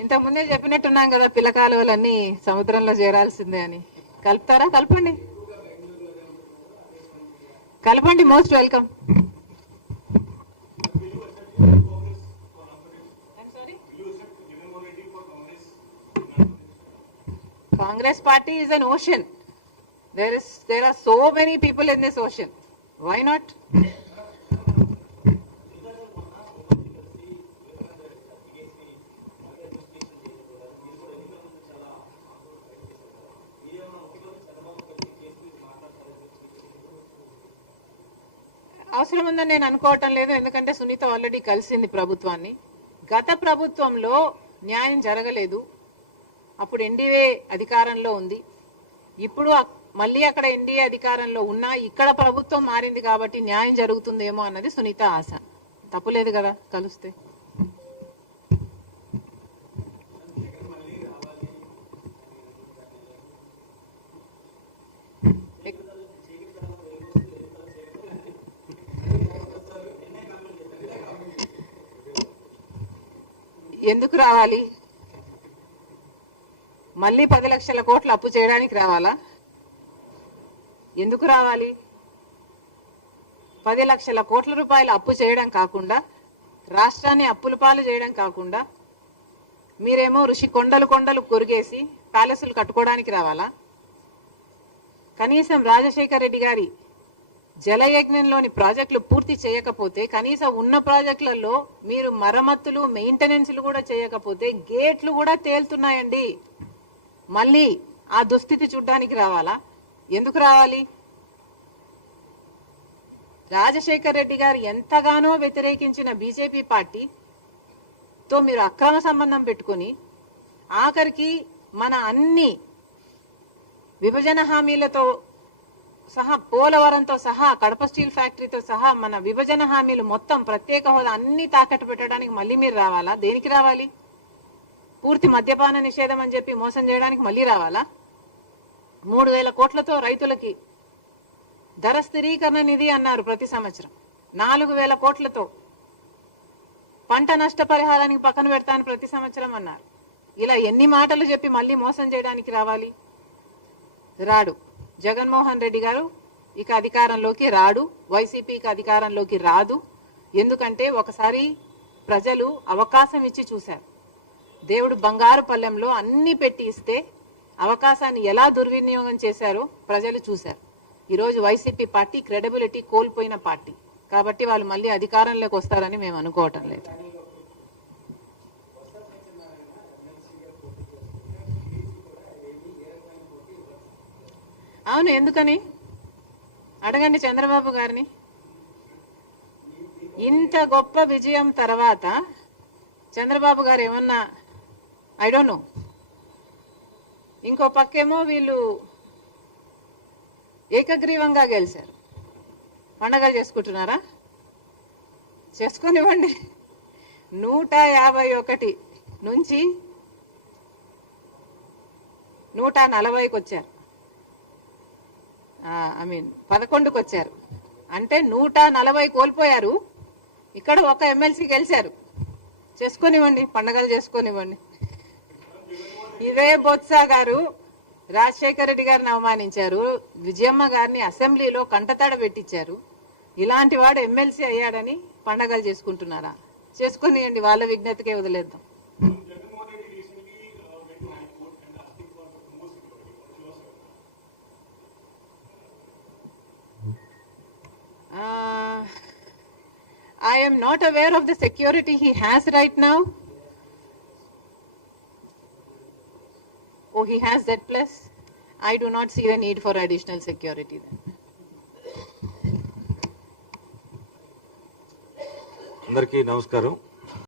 ఇంతకు ముందే చెప్పినట్టున్నాం కదా, పిల్లకాలువలన్నీ సముద్రంలో చేరాల్సిందే అని. కలుపుతారా? కలపండి, కలపండి. Most welcome. Congress party is an ocean. There are so many people in this ocean. Why not? అవసరం ఉందని నేను అనుకోవటం లేదు. ఎందుకంటే సునీత ఆల్రెడీ కలిసింది ప్రభుత్వాన్ని. గత ప్రభుత్వంలో న్యాయం జరగలేదు, అప్పుడు ఎన్డీఏ అధికారంలో ఉంది. ఇప్పుడు మళ్ళీ అక్కడ ఎన్డీఏ అధికారంలో ఉన్నా ఇక్కడ ప్రభుత్వం మారింది కాబట్టి న్యాయం జరుగుతుందేమో అన్నది సునీత ఆశ. తప్పులేదు కదా కలిస్తే. ఎందుకు రావాలి? మళ్ళీ 10 లక్షల కోట్లు అప్పు చేయడానికి రావాలా? ఎందుకు రావాలి? 10 లక్షల కోట్ల రూపాయలు అప్పు చేయడం కాకుండా, రాష్ట్రాన్ని అప్పుల పాలు చేయడం కాకుండా, మీరేమో ఋషి కొండలు కొండలు కొరిగేసి ప్యాలెస్లు కట్టుకోవడానికి రావాలా? కనీసం రాజశేఖర్ రెడ్డి గారి జలయజ్ఞంలోని ప్రాజెక్టులు పూర్తి చేయకపోతే, కనీసం ఉన్న ప్రాజెక్టులలో మీరు మరమ్మతులు మెయింటెనెన్స్లు కూడా చేయకపోతే గేట్లు కూడా తేలుతున్నాయండి. మళ్ళీ ఆ దుస్థితి చూడ్డానికి రావాలా? ఎందుకు రావాలి? రాజశేఖర్ రెడ్డి గారు ఎంతగానో వ్యతిరేకించిన బీజేపీ పార్టీతో మీరు అక్రమ సంబంధం పెట్టుకుని ఆఖరికి మన అన్ని విభజన హామీలతో సహా, పోలవరంతో సహా, కడప స్టీల్ ఫ్యాక్టరీతో సహా మన విభజన హామీలు మొత్తం, ప్రత్యేక హోదా అన్ని తాకట్టు పెట్టడానికి మళ్ళీ మీరు రావాలా? దేనికి రావాలి? పూర్తి మద్యపాన నిషేధం అని చెప్పి మోసం చేయడానికి మళ్ళీ రావాలా? 3,000 కోట్లతో రైతులకి ధర స్థిరీకరణ నిధి అన్నారు ప్రతి సంవత్సరం. 4,000 కోట్లతో పంట నష్టపరిహారానికి పక్కన పెడతాను ప్రతి సంవత్సరం అన్నారు. ఇలా ఎన్ని మాటలు చెప్పి మళ్ళీ మోసం చేయడానికి రావాలి? రాడు. జగన్మోహన్ రెడ్డి గారు ఇక అధికారంలోకి రాడు, వైసీపీకి అధికారంలోకి రాదు. ఎందుకంటే ఒకసారి ప్రజలు అవకాశం ఇచ్చి చూశారు. దేవుడు బంగారు పల్లెంలో అన్ని పెట్టి ఇస్తే అవకాశాన్ని ఎలా దుర్వినియోగం చేశారో ప్రజలు చూశారు. ఈరోజు వైసీపీ పార్టీ క్రెడిబిలిటీ కోల్పోయిన పార్టీ కాబట్టి వాళ్ళు మళ్ళీ అధికారంలోకి వస్తారని మేము అనుకోవటం లేదు. అవును, ఎందుకని అడగండి చంద్రబాబు గారిని. ఇంత గొప్ప విజయం తర్వాత చంద్రబాబు గారు ఏమన్నా, ఐ డోంట్ నో, ఇంకో పక్కేమో వీళ్ళు ఏకగ్రీవంగా గెలిచారు, పండగలు చేసుకుంటున్నారా? చేసుకొనివ్వండి. 151 నుంచి 140కి వచ్చారు. 11కి వచ్చారు. అంటే 140 కోల్పోయారు. ఇక్కడ ఒక ఎమ్మెల్సీ గెలిచారు. చేసుకొనివ్వండి, పండగలు చేసుకొనివ్వండి. ఇదే బొత్స గారు రాజశేఖర రెడ్డి గారిని అవమానించారు, విజయమ్మ గారిని అసెంబ్లీలో కంటతడ పెట్టించారు. ఇలాంటి వాడు ఎమ్మెల్సీ అయ్యాడని పండగలు చేసుకుంటున్నారా? చేసుకొనివ్వండి, వాళ్ళ విజ్ఞతకే వదిలేద్దాం. I am not aware of the security he has right now. Oh, he has that plus. I do not see the need for additional security then. అందరికీ నమస్కారం.